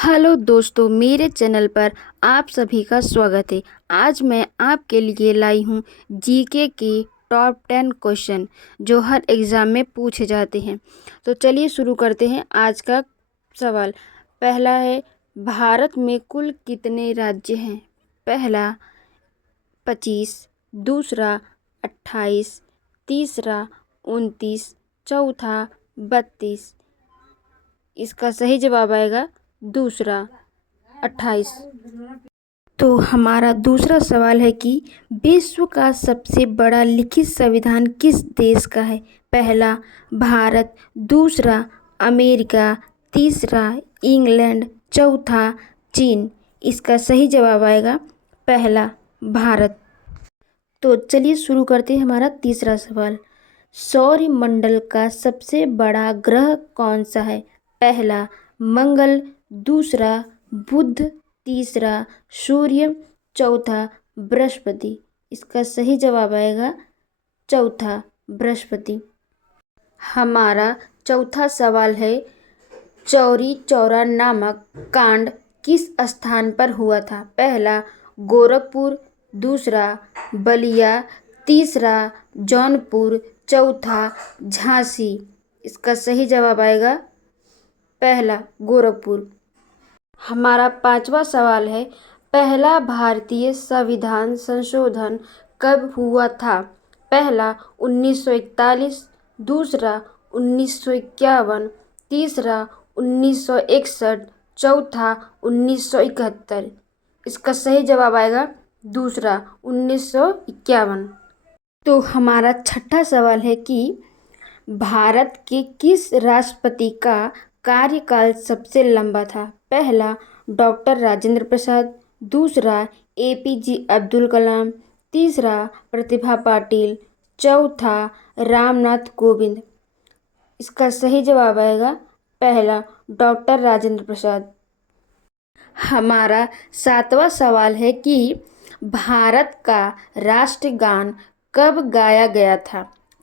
Hello दोस्तों, मेरे channel पर आप सभी का स्वागत है। आज मैं आपके लिए लाई हूँ जीके के टॉप 10 क्वेश्चन जो हर एग्ज़ाम में पूछे जाते हैं। तो चलिए शुरू करते हैं आज का सवाल। पहला है, भारत में कुल कितने राज्य हैं? पहला 25, दूसरा 28, तीसरा 29, चौथा 32। इसका सही जवाब आएगा दूसरा 28। तो हमारा दूसरा सवाल है कि विश्व का सबसे बड़ा लिखित संविधान किस देश का है? पहला भारत, दूसरा अमेरिका, तीसरा इंग्लैंड, चौथा चीन। इसका सही जवाब आएगा पहला भारत। तो चलिए शुरू करते हैं हमारा तीसरा सवाल। सौरमंडल का सबसे बड़ा ग्रह कौन सा है? पहला मंगल, दूसरा बुध, तीसरा सूर्य, चौथा बृहस्पति। इसका सही जवाब आएगा चौथा बृहस्पति। हमारा चौथा सवाल है, चौरी चौरा नामक कांड किस स्थान पर हुआ था? पहला गोरखपुर, दूसरा बलिया, तीसरा जौनपुर, चौथा झांसी। इसका सही जवाब आएगा पहला गोरखपुर। हमारा पांचवा सवाल है, पहला भारतीय संविधान संशोधन कब हुआ था? पहला 1941, दूसरा 1951, तीसरा 1961, चौथा 1971। इसका सही जवाब आएगा दूसरा 1951। तो हमारा छठा सवाल है कि भारत के किस राष्ट्रपति का कार्यकाल सबसे लंबा था? पहला डॉक्टर राजेंद्र प्रसाद, दूसरा एपीजे अब्दुल कलाम, तीसरा प्रतिभा पाटिल, चौथा रामनाथ कोविंद। इसका सही जवाब आएगा पहला डॉक्टर राजेंद्र प्रसाद। हमारा सातवां सवाल है कि भारत का राष्ट्रगान कब गाया गया था?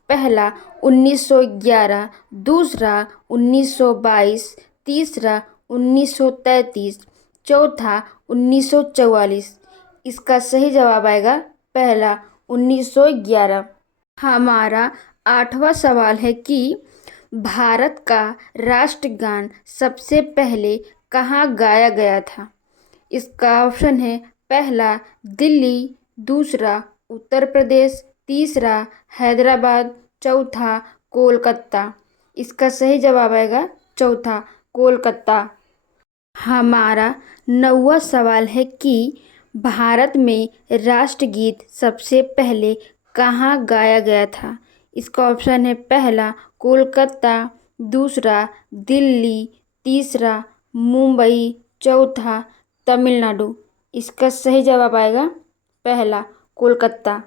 पहला 1911, दूसरा 1922, तीसरा 1933, चौथा 1944। इसका सही जवाब आएगा पहला 1911। हमारा आठवां सवाल है कि भारत का राष्ट्रगान सबसे पहले कहाँ गाया गया था? इसका ऑप्शन है, पहला दिल्ली, दूसरा उत्तर प्रदेश, तीसरा हैदराबाद, चौथा कोलकाता। इसका सही जवाब आएगा चौथा कोलकाता। हमारा नौवां सवाल है कि भारत में राष्ट्रगीत सबसे पहले कहाँ गाया गया था? इसका ऑप्शन है, पहला कोलकाता, दूसरा दिल्ली, तीसरा मुंबई, चौथा तमिलनाडु। इसका सही जवाब आएगा पहला कोलकाता।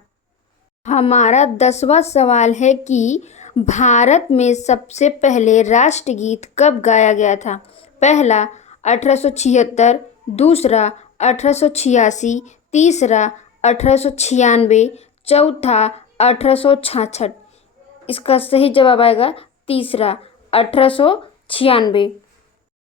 हमारा 10वां सवाल है कि भारत में सबसे पहले राष्ट्रगीत कब गाया गया था? पहला 1876, दूसरा 1886, तीसरा 1896, चौथा 1866। इसका सही जवाब आएगा तीसरा 1896।